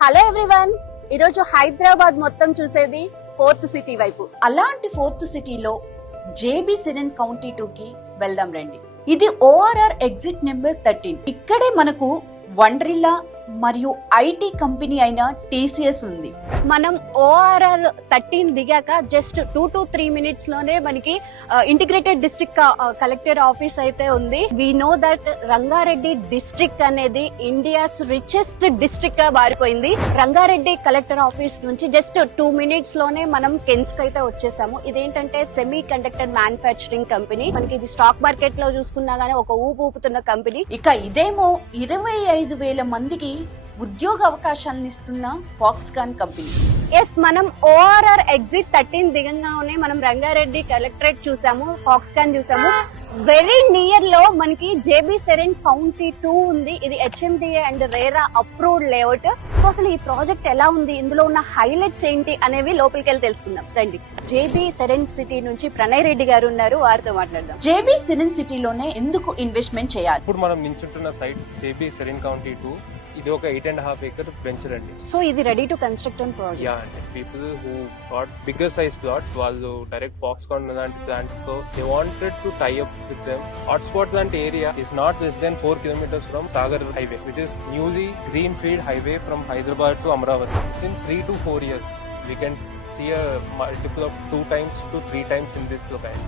Hello everyone, ఈరోజు హైదరాబాద్ మొత్తం చూసేది ఫోర్త్ సిటీ వైపు. అలాంటి ఫోర్త్ సిటీలో జేబీ సెరెన్ కౌంటీ 2 కి వెళ్దాం రండి. ఇది ORR ఎగ్జిట్ నెంబర్ 13. ఇక్కడే మనకు వండర్లా మరియు ఐటీ కంపెనీ అయిన TCS ఉంది. మనం ORR 13 దిగాక జస్ట్ 2 to 3 మినిట్స్ లోనే మనకి ఇంటిగ్రేటెడ్ డిస్ట్రిక్ట్ కలెక్టర్ ఆఫీస్ అయితే ఉంది. We know that Rangareddy district అనేది ఇండియాస్ రిచెస్ట్ డిస్ట్రిక్ట్ గా మారిపోయింది. రంగారెడ్డి కలెక్టర్ ఆఫీస్ నుంచి జస్ట్ 2 మినిట్స్ లోనే మనం కెన్స్ కి అయితే వచ్చేసాము. ఇదేంటంటే సెమీ కండక్టర్ మ్యానుఫ్యాక్చరింగ్ కంపెనీ. మనకి ఇది స్టాక్ మార్కెట్ లో చూసుకున్నా గానీ ఒక ఊపుతున్న కంపెనీ. ఇక ఇదేమో 25,000 మందికి ఉద్యోగ అవకాశాలను ఇస్తున్న ఫాక్స్కాన్ కంపెనీ. ఎస్, మనం ORR ఎగ్జిట్ 13 దిగంగానే మనం రంగారెడ్డి కలెక్టరేట్ చూసాము, ఫాక్స్కాన్ చూసాము. వెరీ నియర్ లో మనకి జేబీ సెరెన్ కౌంటీ 2 ఉంది. ఇది HMDA and RERA approved layout. So అసలు ఈ ప్రాజెక్ట్ ఎలా ఉంది, ఇందులో ఉన్న హైలైట్స్ ఏంటి అనేవి లోపలికి వెళ్ళి తెలుసుకుందాం రండి. జేబీ సెరెన్ సిటీ నుంచి ప్రణయ్ రెడ్డి గారు ఉన్నారు, వారితో మాట్లాడదాం. జేబీ సెరెన్ సిటీలోనే ఎందుకు ఇన్వెస్ట్మెంట్ చేయాలి? ఇప్పుడు మనం నించుంటున్న సైట్స్ జేబీ సెరెన్ కౌంటీ 2. ఇది ఒక 8.5 acre వెంచర్ అండి. సో ఇది ready to construct on project. Yeah అంటే people who got bigger size plots, వాళ్ళు డైరెక్ట్ ఫాక్స్కాన్ లాంటి ప్లాంట్స్ తో they wanted to tie up with them. Hotspot లాంటి area is not less than 4 kilometers from Sagar highway, which is newly greenfield highway from Hyderabad to Amaravati. In 3 to 4 years we can see a multiple of 2 times to 3 times in this locality.